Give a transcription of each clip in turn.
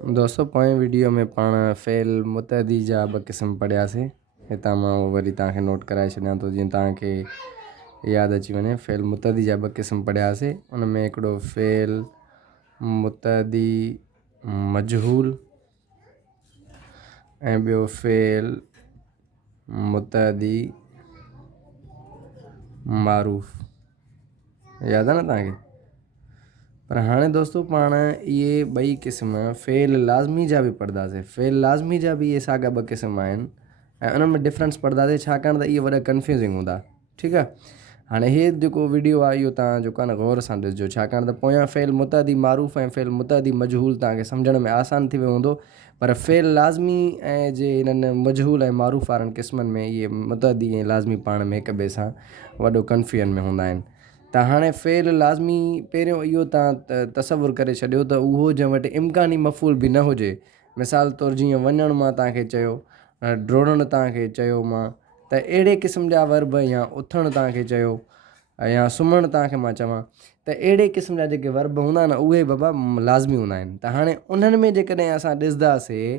दोस्तों पोएं वीडियो में पाण फ़ेल मुतअदी जा ॿ क़िस्म पढ़ियासीं। हितां मां उहो वरी तव्हांखे नोट कराए छॾियां थो जीअं तव्हांखे यादि अची वञे। फ़ेल मुतअदी जा ॿ क़िस्म पढ़ियासीं। उन में हिकिड़ो फ़ेल मुतअदी मजहूल ऐं ॿियो फ़ेल मुतअदी मारूफ़। यादि आहे न तव्हांखे? पर हाणे दोस्तों पाण इहे ॿई क़िस्म फ़ेल लाज़मी जा बि पढ़ंदासीं। फ़ेल लाज़मी जा बि इहे साॻा ॿ क़िस्म आहिनि ऐं उन्हनि में डिफरेंस पढ़ंदासीं छाकाणि त इहे वॾा कंफ्यूज़िंग हूंदा। ठीकु आहे। हाणे इहे जेको वीडियो आहे इहो तव्हां जेको आहे न गौर सां ॾिसिजो छाकाणि त पोयां फ़ेल मुतअदी मारूफ़ ऐं फ़ेल मुतअदी मजहूल तव्हांखे सम्झण में आसान थी वियो हूंदो। पर फ़ेल लाज़मी ऐं जे हिननि मजहूल ऐं मारूफ़ वारनि क़िस्मनि में इहे मुतअदी ऐं लाज़मी पाण में हिक ॿिए सां वॾो कंफ्यूजन में हूंदा आहिनि। त हाणे फ़ेल लाज़मी पहिरियों इहो तव्हां तसवुरु करे छॾियो त उहो जंहिं वटि इम्कानी मफ़ूल बि न हुजे। मिसाल तौरु जीअं वञणु मां तव्हांखे चयो, ड्रोड़णु तव्हांखे चयो मां, त अहिड़े क़िस्म जा वर्ब या उथणु तव्हांखे चयो या सुम्हणु तव्हांखे मां चवां त अहिड़े क़िस्म जा जेके वर्ब हूंदा न उहे बाबा लाज़मी हूंदा आहिनि। त हाणे उन्हनि में जेकॾहिं असां ॾिसंदासीं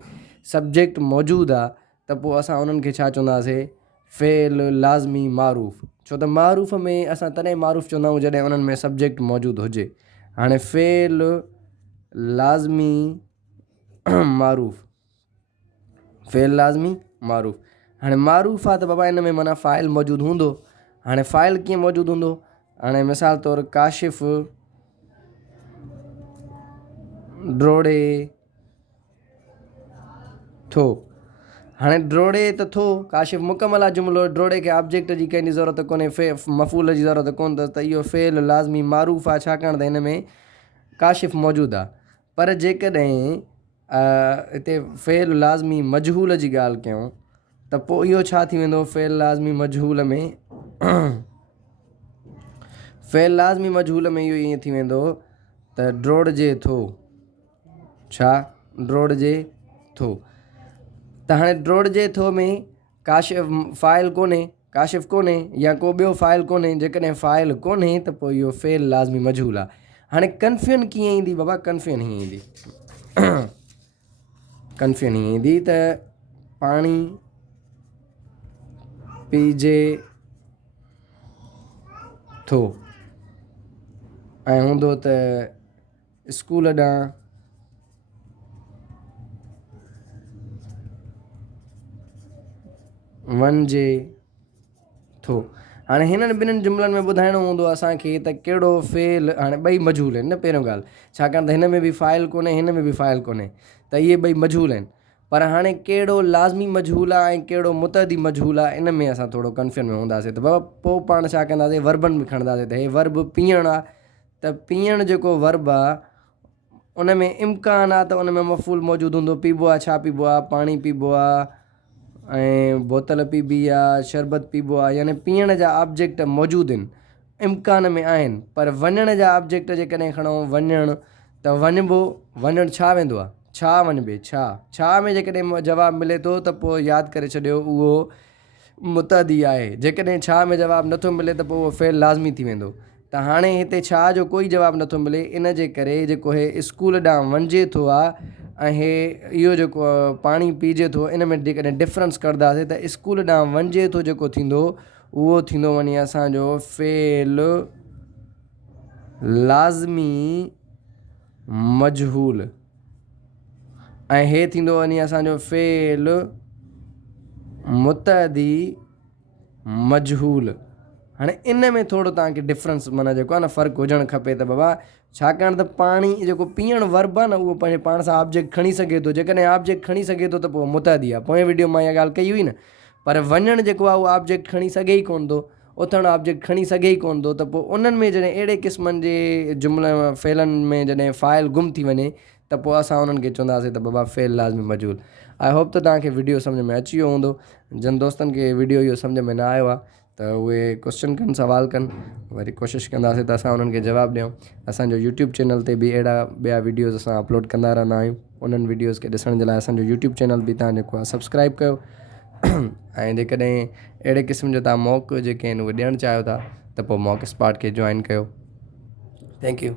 सब्जेक्ट मौजूदु आहे त पोइ असां उन्हनि खे छा चवंदासीं? फ़ेल लाज़मी मारूफ़। छो त मारूफ़ में असां तॾहिं मारूफ़ चवंदा आहियूं जॾहिं उन्हनि में सब्जेक्ट मौजूदु हुजे। हाणे फ़ेल लाज़मी मारूफ़, फ़ेल लाज़मी मारूफ़। हाणे मारूफ़ आहे त बाबा इन में माना फ़ाइल मौजूदु हूंदो। हाणे फ़ाइल कीअं मौजूदु हूंदो? हाणे मिसाल तौरु काशिफ़ ड्रोड़े थो। हाणे ड्रोड़े त थो काशिफ़ मुकमल आहे जुमिलो। ड्रोड़े खे ऑब्जेक्ट जी कंहिंजी ज़रूरत कोन्हे, मफ़ूल जी ज़रूरत कोन्ह अथसि, त इहो फ़ेल लाज़मी मारूफ़ आहे छाकाणि त हिन में काशिफ़ मौजूदु आहे। पर जेकॾहिं हिते फ़ेल लाज़मी मजहूल जी ॻाल्हि कयूं त पोइ इहो छा थी वेंदो? फ़ेल लाज़मी मजहूल में फ़ेल लाज़मी मजहूल में इहो ईअं थी वेंदो त ड्रोड़जे थो। छा? ड्रोड़जे थो। त हाणे ड्रोड़जे थो में काशिफ़ फ़ाइल कोन्हे, काशिफ़ कोन्हे या को ॿियो फ़ाइल कोन्हे। जेकॾहिं फ़ाइल कोन्हे त पोइ इहो फ़ेल लाज़मी मजहूल आहे। हाणे कन्फ्यूजन कीअं ईंदी बाबा? कन्फ्यूजन हीअं ईंदी कन्फ्यूजन हीअं ईंदी त पाणी पीजे थो ऐं हूंदो त स्कूल ॾांहुं वञिजे थो। हाणे हिननि ॿिन्हिनि जुमिलनि में ॿुधाइणो हूंदो असांखे त कहिड़ो फ़ेल। हाणे ॿई मजहूल आहिनि न पहिरियों ॻाल्हि, छाकाणि त हिन में बि फ़ाइल कोन्हे, हिन में बि फ़ाइल कोन्हे, त इहे ॿई मजहूल आहिनि। पर हाणे कहिड़ो लाज़मी मजहूल आहे ऐं कहिड़ो मुतअदी मजहूल आहे इन में असां थोरो कंफ्यूजन में हूंदासीं। त बाबा पोइ पाण छा कंदासीं? वर्बनि में खणंदासीं त हे वर्ब पीअण आहे त पीअण जेको वर्ब आहे उन में इम्कान आहे त उन में मफ़ूल मौजूदु हूंदो। पीबो आहे, छा पीबो आहे? पाणी पीबो आहे ऐं बोतल पीबी आहे, शरबत पीबो आहे, यानी पीअण जा ऑब्जेक्ट मौजूदु आहिनि, इम्कान में आहिनि। पर वञण जा ऑब्जेक्ट जेकॾहिं खणूं, वञणु त वञिबो, वञणु छा वेंदो आहे? छा वञिबे? छा में जेकॾहिं जवाबु मिले थो त पोइ यादि करे छॾियो उहो मुतअदी आहे। जेकॾहिं छा में जवाबु नथो मिले त पोइ उहो फ़ेल लाज़मी थी वेंदो। त हाणे हिते छा जो कोई जवाबु नथो मिले, इन जे करे जेको हे स्कूल ॾांहुं वञिजे थो आहे ऐं हे इहो जेको पाणी पीजे थो, इन में जेकॾहिं डिफरेंस कंदासीं त स्कूल ॾांहुं वञिजे थो जेको थींदो उहो थींदो वञी असांजो फ़ेल लाज़मी मजहूल ऐं हे थींदो वञी असांजो फ़ेल मुतअदी मजहूल। हाणे इन में थोरो तव्हांखे डिफरेंस माना जेको आहे न फ़र्क़ु हुजणु खपे त बाबा छाकाणि त पाणी जेको पीअण वर्ब आहे न उहो पंहिंजे पाण सां ऑब्जेक्ट खणी सघे थो। जेकॾहिं ऑब्जेक्ट खणी सघे थो त पोइ मुतअदी आहे। पोएं वीडियो मां इहा ॻाल्हि कई हुई न। पर वञणु जेको आहे उहो ऑब्जेक्ट खणी सघे ई कोन थो, उथणु ऑब्जेक्ट खणी सघे ई कोन थो। त पोइ उन्हनि में जॾहिं अहिड़े क़िस्मनि जे जुमिला फ़ेलनि में जॾहिं फ़ाइल गुम थी वञे त पोइ असां उन्हनि खे चवंदासीं त बाबा फ़ेल लाज़मी मजहूल। आई होप त तव्हांखे वीडियो सम्झ में अची वियो हूंदो। जिन दोस्तनि खे वीडियो इहो सम्झ में न आयो आहे त उहे क्वेश्चन कनि, सवाल कनि, वरी कोशिशि कंदासीं त असां उन्हनि खे जवाबु ॾियूं। असांजो यूट्यूब चैनल ते बि अहिड़ा ॿिया वीडियोज़ असां अपलोड कंदा रहंदा आहियूं। उन्हनि वीडियोज़ खे ॾिसण जे लाइ असांजो यूट्यूब चैनल बि तव्हां जेको आहे सब्सक्राइब कयो ऐं जेकॾहिं अहिड़े क़िस्म जो तव्हां मौक़ो जेके आहिनि उहे ॾियणु चाहियो था त पोइ मॉक स्पॉट खे जॉइन कयो। Thank you.